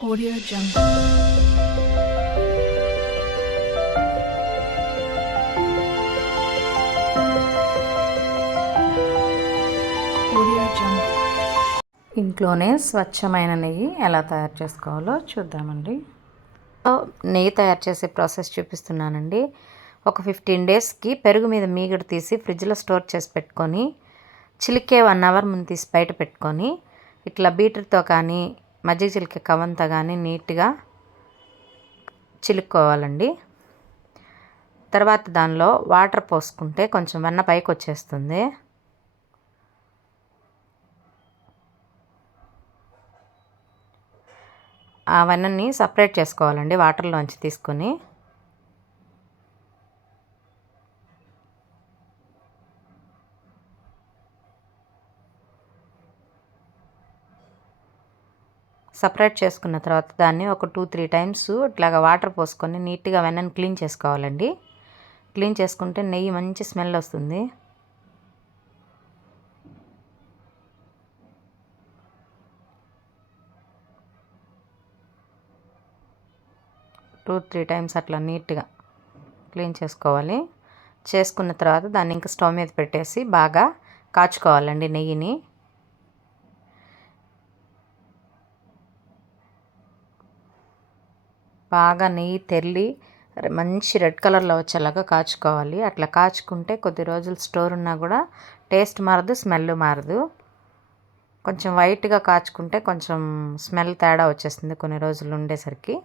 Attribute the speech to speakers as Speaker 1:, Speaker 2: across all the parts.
Speaker 1: Audio Jungle. Audio Jungle.
Speaker 2: ఇంట్లోనే స్వచ్ఛమైన నెయ్యి ఎలా తయారు చేసుకోవాలో చూద్దామండి నెయ్యి తయారు చేసే ప్రాసెస్ చూపిస్తున్నానండి ఒక ఫిఫ్టీన్ డేస్కి పెరుగు మీద మీగడ తీసి ఫ్రిడ్జ్లో స్టోర్ చేసి పెట్టుకొని చిలికే వన్ అవర్ ముందు తీసి బయట పెట్టుకొని ఇట్లా బీటర్తో కానీ మజ్జిగ చిలికే కవంతా కానీ నీట్గా చిలుక్కోవాలండి. తర్వాత దానిలో వాటర్ పోసుకుంటే కొంచెం వెన్న పైకి వచ్చేస్తుంది. ఆ వెన్నని సపరేట్ చేసుకోవాలండి వాటర్లోంచి తీసుకొని. సపరేట్ చేసుకున్న తర్వాత దాన్ని ఒక టూ త్రీ టైమ్స్ ఇట్లాగా వాటర్ పోసుకొని నీట్గా వెన్నని క్లీన్ చేసుకోవాలండి. క్లీన్ చేసుకుంటే నెయ్యి మంచి స్మెల్ వస్తుంది. టూ త్రీ టైమ్స్ అట్లా నీట్గా క్లీన్ చేసుకోవాలి. చేసుకున్న తర్వాత దాన్ని ఇంకా స్టవ్ మీద పెట్టేసి బాగా కాచుకోవాలండి నెయ్యిని. బాగా నెయ్యి తెల్లి మంచి రెడ్ కలర్లో వచ్చేలాగా కాచుకోవాలి. అట్లా కాచుకుంటే కొద్ది రోజులు స్టోర్ ఉన్నా కూడా టేస్ట్ మారదు స్మెల్ మారదు. కొంచెం వైట్గా కాచుకుంటే కొంచెం స్మెల్ తేడా వచ్చేస్తుంది కొన్ని రోజులు ఉండేసరికి.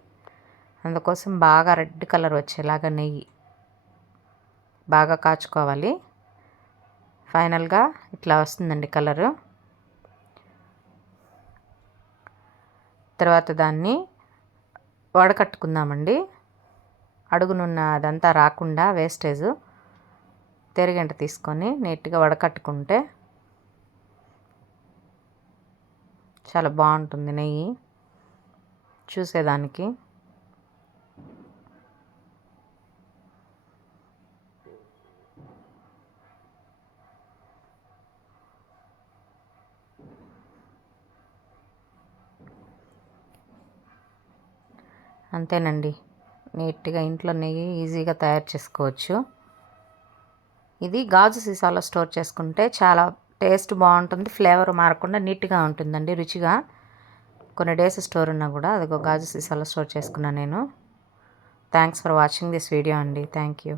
Speaker 2: అందుకోసం బాగా రెడ్ కలర్ వచ్చేలాగా నెయ్యి బాగా కాచుకోవాలి. ఫైనల్గా ఇట్లా వస్తుందండి కలరు. తర్వాత దాన్ని వడకట్టుకుందామండి. అడుగునున్న అదంతా రాకుండా వేస్టేజ్. తెరిగంట తీసుకొని నీట్గా వడకట్టుకుంటే చాలా బాగుంటుంది నెయ్యి. చూసేదానికి. అంతేనండి. నీట్గా ఇంట్లో నెయ్యి ఈజీగా తయారు చేసుకోవచ్చు. ఇది గాజు సీసాలో స్టోర్ చేసుకుంటే చాలా టేస్ట్ బాగుంటుంది ఫ్లేవర్ మారకుండా నీట్గా ఉంటుందండి రుచిగా. కొన్ని డేస్ స్టోర్ ఉన్నా కూడా అదిగో గాజు సీసాలో స్టోర్ చేసుకున్నాను నేను. Thanks for watching this video అండి. Thank you.